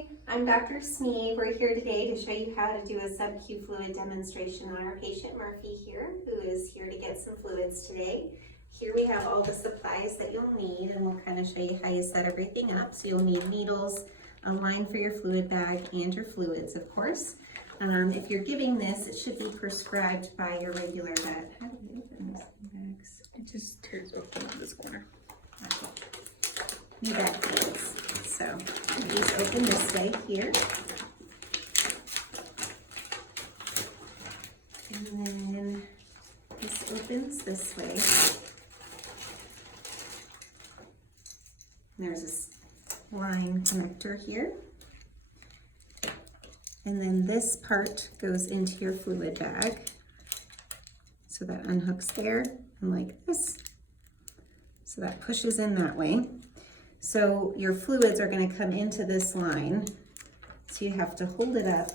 Hi, I'm Dr. Smee. We're here today to show you how to do a sub-Q fluid demonstration on our patient Murphy here, who is here to get some fluids today. Here we have all the supplies that you'll need, and we'll kind of show you how you set everything up. So you'll need needles, a line for your fluid bag, and your fluids, of course. If you're giving this, it should be prescribed by your regular vet. How do you open these bags? It just tears open on this corner. Okay. You got these. So these open this way here. And then this opens this way. And there's this line connector here. And then this part goes into your fluid bag. So that unhooks there and like this. So that pushes in that way. So your fluids are going to come into this line. So you have to hold it up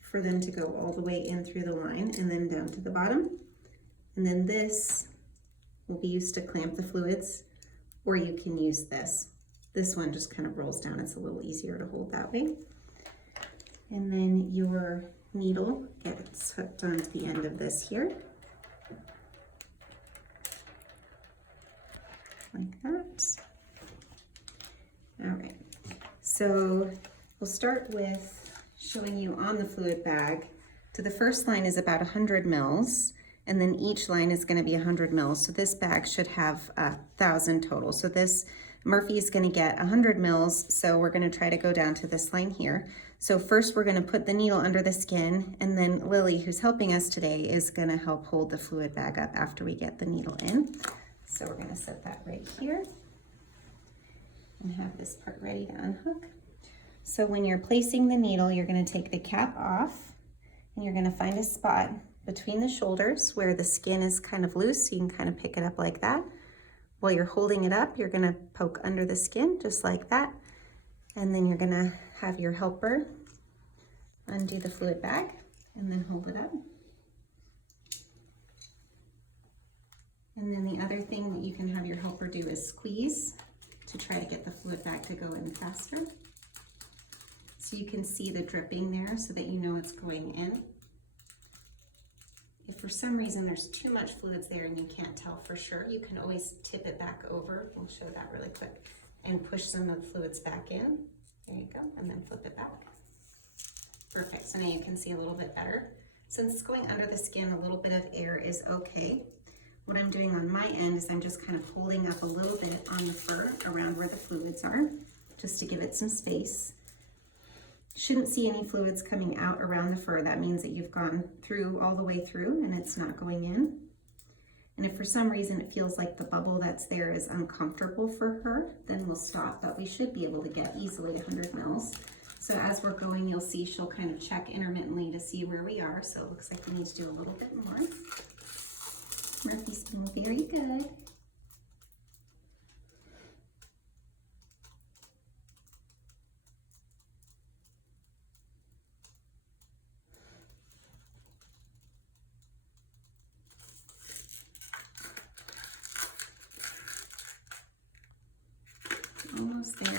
for them to go all the way in through the line and then down to the bottom. And then this will be used to clamp the fluids, or you can use this. This one just kind of rolls down. It's a little easier to hold that way. And then your needle gets hooked onto the end of this here. Like that. All right, so we'll start with showing you on the fluid bag. So the first line is about 100 mils, and then each line is going to be 100 mils. So this bag should have 1,000 total. So this Murphy is going to get 100 mils. So we're going to try to go down to this line here. So first we're going to put the needle under the skin, and then Lily, who's helping us today, is going to help hold the fluid bag up after we get the needle in. So we're going to set that right here and have this part ready to unhook. So when you're placing the needle, you're going to take the cap off, and you're going to find a spot between the shoulders where the skin is kind of loose, so you can kind of pick it up like that. While you're holding it up, you're going to poke under the skin just like that, and then you're going to have your helper undo the fluid bag and then hold it up. And then the other thing that you can have your helper do is squeeze to try to get the fluid bag to go in faster. So you can see the dripping there so that you know it's going in. If for some reason there's too much fluids there and you can't tell for sure, you can always tip it back over. We'll show that really quick. And push some of the fluids back in. There you go, and then flip it back. Perfect, so now you can see a little bit better. Since it's going under the skin, a little bit of air is okay. What I'm doing on my end is I'm just kind of holding up a little bit on the fur around where the fluids are, just to give it some space. Shouldn't see any fluids coming out around the fur. That means that you've gone through all the way through and it's not going in. And if for some reason it feels like the bubble that's there is uncomfortable for her, then we'll stop, but we should be able to get easily 100 mils. So as we're going, you'll see she'll kind of check intermittently to see where we are. So it looks like we need to do a little bit more. Murphy's doing very good. Almost there.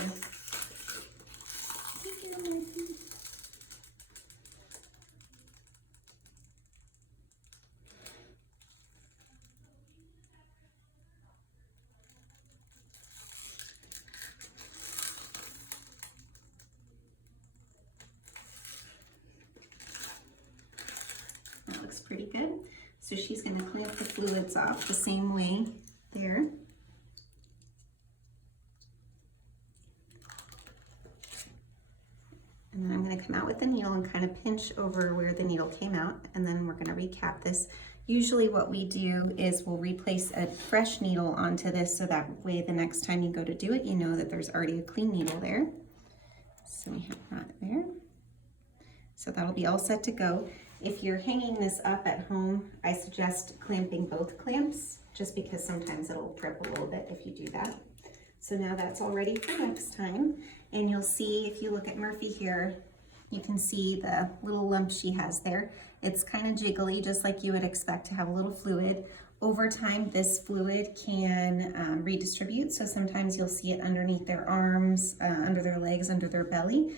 That looks pretty good. So she's going to clamp the fluids off the same way there. And then I'm going to come out with the needle and kind of pinch over where the needle came out, and then we're going to recap this. Usually what we do is we'll replace a fresh needle onto this so that way the next time you go to do it, you know that there's already a clean needle there. So we have that there. So that'll be all set to go. If you're hanging this up at home, I suggest clamping both clamps, just because sometimes it'll trip a little bit if you do that. So now that's all ready for next time. And you'll see, if you look at Murphy here, you can see the little lump she has there. It's kind of jiggly, just like you would expect to have a little fluid. Over time, this fluid can redistribute, so sometimes you'll see it underneath their arms, under their legs, under their belly.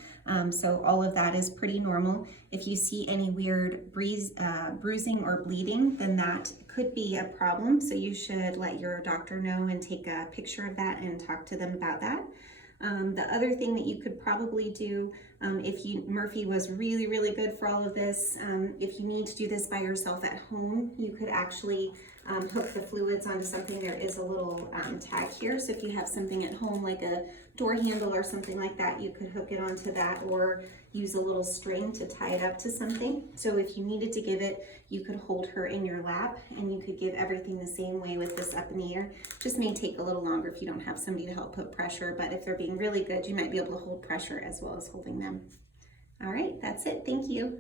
So all of that is pretty normal. If you see any weird bruising or bleeding, then that could be a problem. So you should let your doctor know and take a picture of that and talk to them about that. The other thing that you could probably do, Murphy was really, really good for all of this. If you need to do this by yourself at home, you could actually hook the fluids onto something. There is a little tag here. So if you have something at home, like a door handle or something like that, you could hook it onto that or use a little string to tie it up to something. So if you needed to give it, you could hold her in your lap and you could give everything the same way with this up in the air. Just may take a little longer if you don't have somebody to help put pressure, but if they're being really good, you might be able to hold pressure as well as holding them. All right, that's it. Thank you.